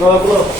Vamos, vamos.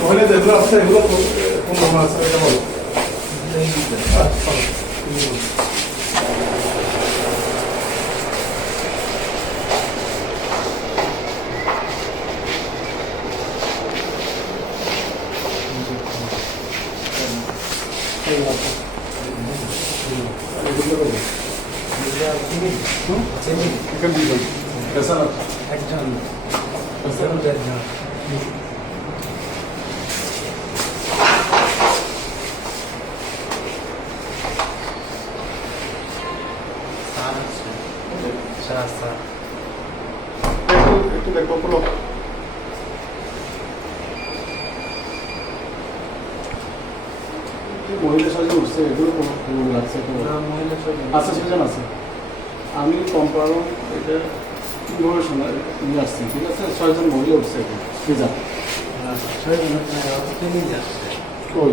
মহিলা যেগুলো আছে। এগুলো কোন নাম আছে? এটা বলো আচ্ছা, এখানে দুজন পেশাল একজন পেশাল একজন স্যার আছে স্যার স্যার একটু একটু দেখো পুরো মহিলা সাজে উঠছে এগুলো কোনো লাগছে মহিলা ছবি আচ্ছা সেজন আছে। আমি কম্পাউন্ড এটা ইনফরমেশন নিয়ে আসছি ঠিক আছে? ছয়জন মহিলা উঠছে এখন ভিজা ছয়জন ফ্যামিলি আসছে ওই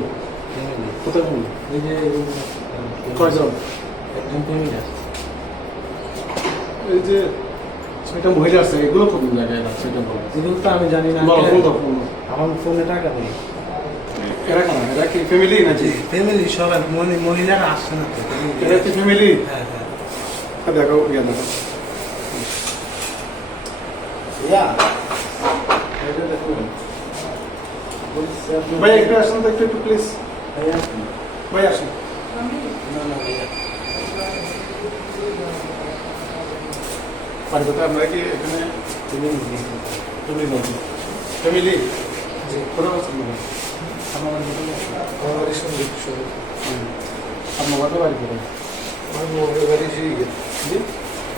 কোথায় এই যে কয়জন? একজন আসছে এই যে ছয়টা মহিলা আছে এগুলো কোন জায়গায় আছে সেটা বলো। এগুলো তো আমি জানি না। আমার ফোনে টাকা নেই। এরা কেন এরা কি ফ্যামিলি নাকি? ফ্যামিলি সবাই মহি- মহিলারা আসছে না তো এরা কি ফ্যামিলি হ্যাঁ হ্যাঁ। দেখো ইয়া দেখো ভাই একটু আসুন তো একটু একটু প্লিজ ভাই আসুন না না ভাইয়া পারবে আমরা কি এখানে তুমি ফ্যামিলি ফ্যামিলি? জি। কোথাও আছেন না আমার আমার সংগীত আপনার বাড়ি বাড়ি করে আমার মোবাইল বাড়ি জি?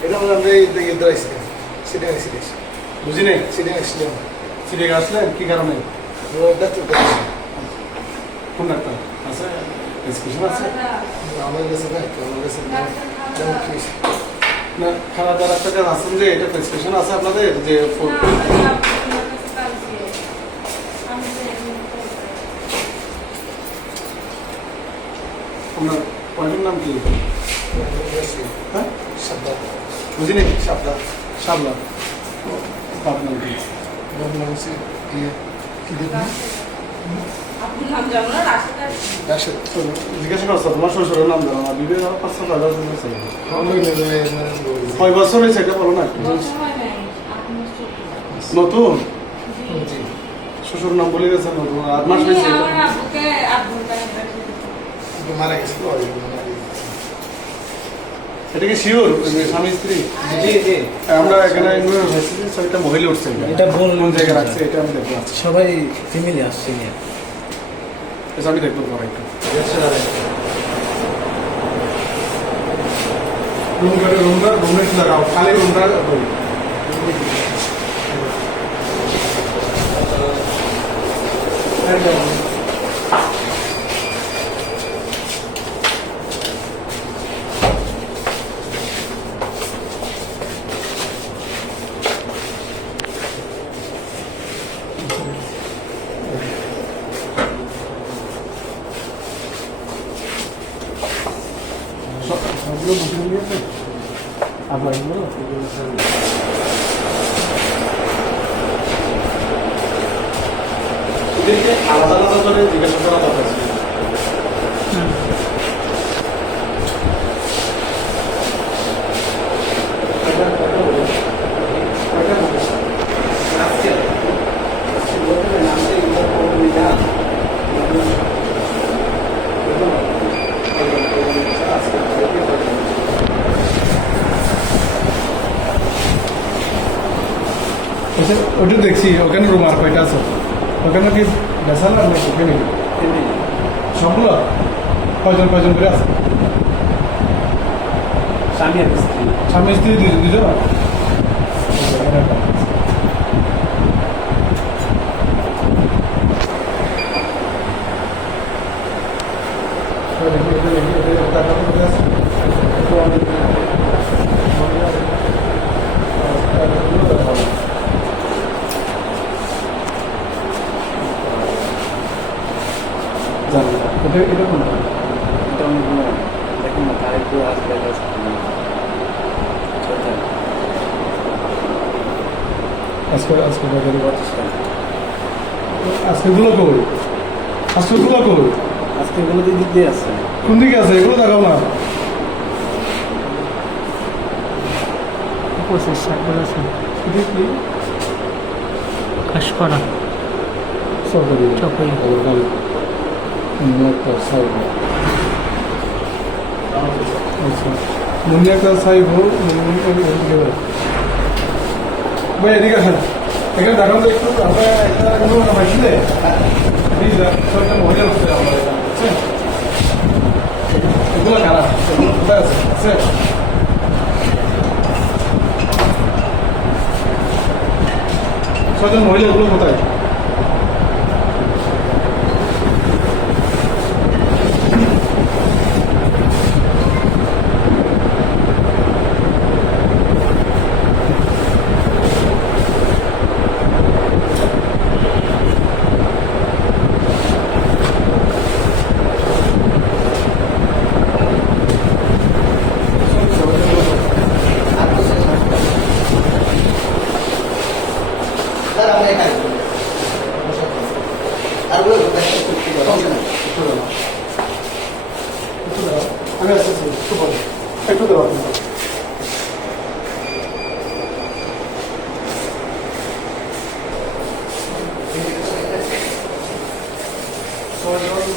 এটা আমরা আমরা এই দিকে দাঁড়াইছি সেটা সিরিয়াস বুঝি নাই? সেটা আসলাম সিরিয়াস আসলেন? কি কারণে? ডাক্তার কোন ডাক্তার? আছে? প্রেসক্রিপশন আছে? আমার কাছে আমার খাওয়া দাওয়ার একটা কাজ আছেন যে এটা প্রেসক্রিপশন আছে আপনাদের যে আপনার পয়েন্টের নাম কি? হ্যাঁ? সাবধান। বুঝি নাই সাবধান। সাবলা আপনার নাম কি? বললাম সে কি? কয় বছর হয়েছে এটা বলো না হয় নতুন শ্বশুর নাম বলে গেছে নতুন আট মাস হয়েছে মারা এটা কি শিওর স্বামী স্ত্রী জি জি আমরা এখানে ছয়টা মহিলা উঠছে এটা কোন জায়গায় রাখছে এটা আমি দেখব আচ্ছা সবাই ফ্যামিলি আসছে আচ্ছা, আমি দেখব পরে একটু রুম করে রুমটা রুমে লাগাও খালি রুমটা ওই। এদেরকে আলাদা আলাদা করে জিজ্ঞাসা করা কথা ছিল। আচ্ছা ওটা দেখছি ওখানে রুম আর কয়টা আছে? ওখানে কি বেসাল আর নাকি ওখানে সবগুলো কয়জন কয়জন করে আছে? স্বামী আর স্ত্রী। স্বামী স্ত্রী দুজন দুজন এটা এটা কোনটা দেখুন না তার একটু আসবে আজকে আজকে বাজারে আজকে গুলো কই? আজকে গুলো কই? আজকে এগুলো দিক দিয়ে আছে। কোন দিকে আছে? এগুলো দেখাও না। পঁচিশ ষাটগুলো আছে। কি কাশপাড়া সরকারি। চকই। একটা সাইব আচ্ছা। মুন্নি একটা সাইব হোক ভাই এদিকে আসেন এখানে দেখান তো একটু আমরা একটা কোনো নামাইছিলে একটা মহিলা উঠছে আমার এখানে বুঝছেন এগুলো খারাপ এগুলো কোথায় আছে আছে ছজন মহিলা এগুলো কোথায় আমি আসতেছি একটু পরে একটু দেওয়া মহিলা আছে ওগুলা আমাদের সিরিয়াল কয়জন আছে কথা বলছি স্বামীর নাম জানি দেখছেন হ্যাঁ এই খুলো তো ভাইয়া হ্যাঁ একটু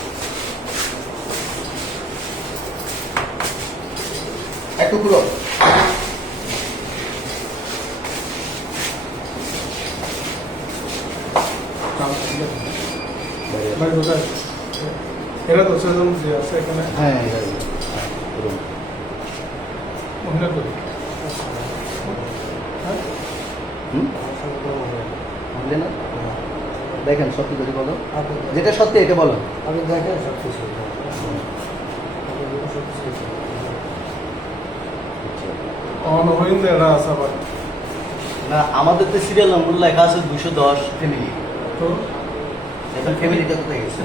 একটু খুলো। এরা তো ছজন যে আছে এখানে। হ্যাঁ মহিলা তো। বুঝলে না? দেখেন সত্যি করে বলো। যেটা সত্যি এটা বলো। আমি দেখেন সব কিছু অনহীন এরা আছে আবার। না আমাদের তো সিরিয়াল নম্বর লেখা আছে দুশো দশ। ফ্যামিলি তো? এখন ফ্যামিলিটা কোথায় গেছে?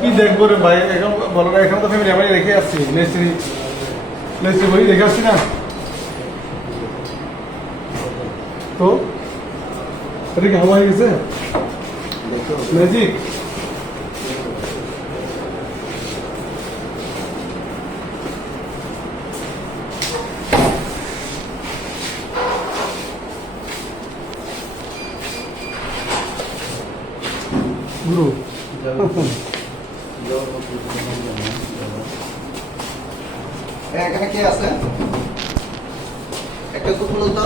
কি দেখব রে ভাই? এখন বলো না এখন তো ফ্যামিলি আমি রেখে আসছি। মিস্ত্রি লেসি বই দেখে আসছি না? তো? এটা কি হাওয়া হয়ে গেছে? ম্যাজিক গুরু হ্যাঁ, এখানে কে আছে? একটা তো তো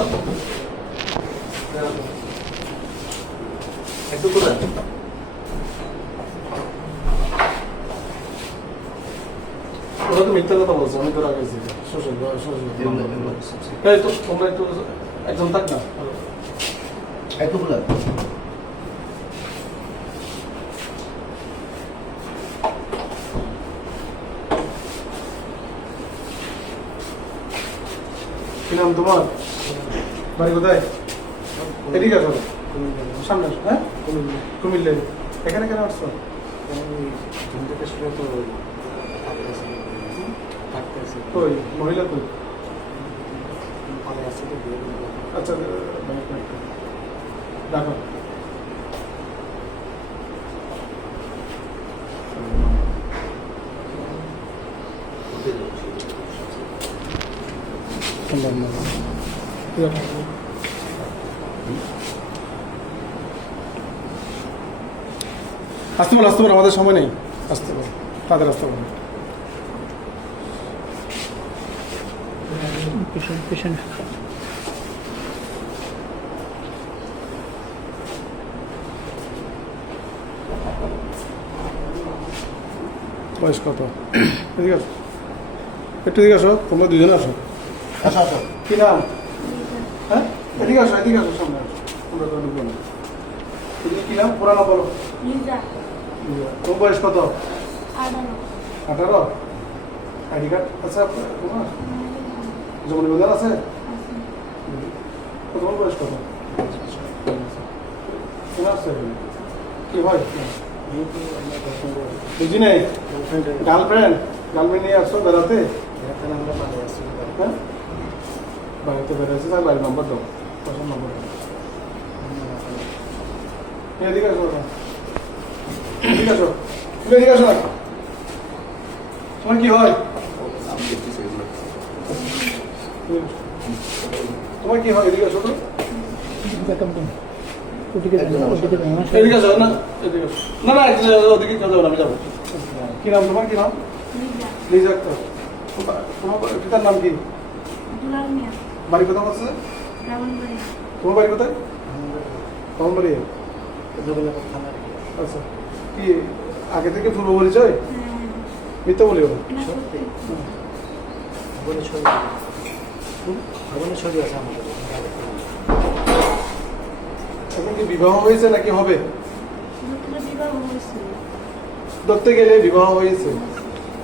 একটু খুলেন ওরা তো মিথ্যা কথা বলছে শ্বশুর শ্বশুর তোমরা একটু একজন থাক না। একটু কি নাম তোমার? বাড়ি কোথায়? এদিকে আসো সামনে আসো হ্যাঁ? কুমিল্লে। এখানে কেন আসছো? কই? মহিলা কই? আচ্ছা বাইক আসতে বলো আসতে বলো আমাদের সময় নেই। আসতে বলো তাদের আসতে বলো। বয়স কত? এদিকে আসো। একটু এদিকে আসো তোমরা দুজনে আসো। আসো আসো কি নাম হ্যাঁ এদিকে আসো এদিকে আসো সামনে আসো তোমরা তো ঢুকবো না এদিকে কি নাম পুরানো বলো লিজা তোমার বয়স কত আঠারো আইডি কার্ড আছে তোমার জমা নিবেদন আছে তোমার বয়স কত কি হয় বুঝি নাই গার্লফ্রেন্ড গার্লফ্রেন্ড নিয়ে আসছো বেড়াতে হ্যাঁ বাড়িতে বেড়াচ্ছে তার বাড়ির নম্বর দাও পয়সার নম্বর এদিকে আসো। এদিকে আসো তুমি এদিকে আসো তোমার কি হয় তোমার কি হয় এদিকে আসো তো এদিকে আসো না এদিকে না না ওদিকে যাব আমি যাব কি নাম তোমার কি নাম লিজা তোমার তোমার পিতার নাম কি দুলাল মিয়া বাড়ি কোথাও আছে? তোমার বাড়ি কোথায়? তোমার বাড়ি আচ্ছা। কি আগে থেকে পূর্ব পরিচয়? হ্যাঁ। মিথ্যা বলিও না? এখন কি বিবাহ হয়েছে নাকি হবে? ধরতে গেলে বিবাহ হয়েছে।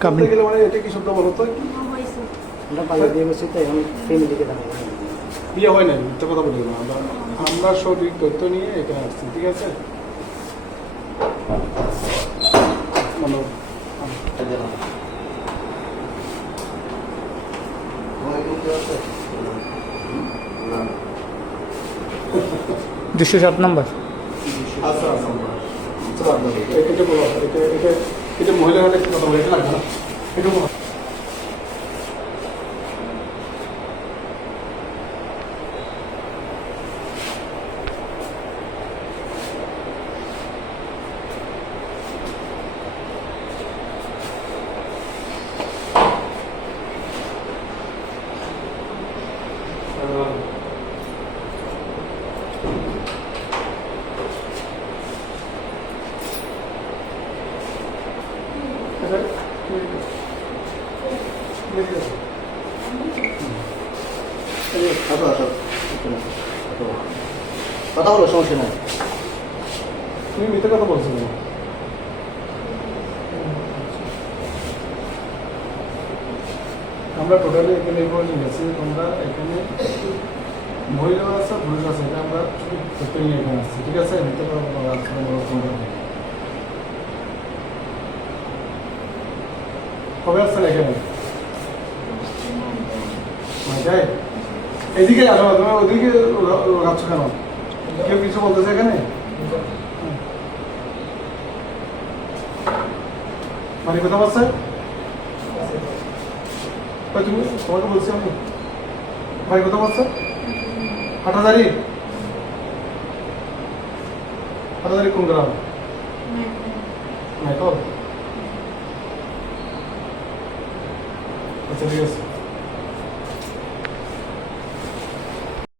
ধরতে গেলে মানে এটা কি শব্দ বলো তো বিবাহ হয়েছে বিয়ে হয় নাই মিথ্যা কথা বলি না। আমরা আমরা সঠিক তথ্য নিয়ে এখানে আসছি ঠিক আছে? দুশো সাত নম্বর। আচ্ছা আচ্ছা এ- এটা বলো এটা এটা এটা মহিলা একটা কথা বলে এটা লাগবে না। এটা মেরে গেছে আসো আসো কথা বলো, সমস্যা নাই। তুমি মিথ্যা কথা বলছো আমরা টোটালি এখানে এগুলো নিয়ে গেছি। তোমরা এখানে মহিলা আছে, পুরুষ আছে, এটা আমরা নিয়ে এখানে আসছি, ঠিক আছে? মিথ্যা কথা বলা কবে আসছেন এখানে? এদিকে আসো তুমি ওদিকে রাখছো কেন? কেউ কিছু বলতেছে এখানে? মানে কথা বলছে? তুমি? তোমাকে বলছি আমি। ভাই কথা বলছে? হাটাদারি? হাটাদারি কোন গ্রাম? মেকল আচ্ছা ঠিক আছে।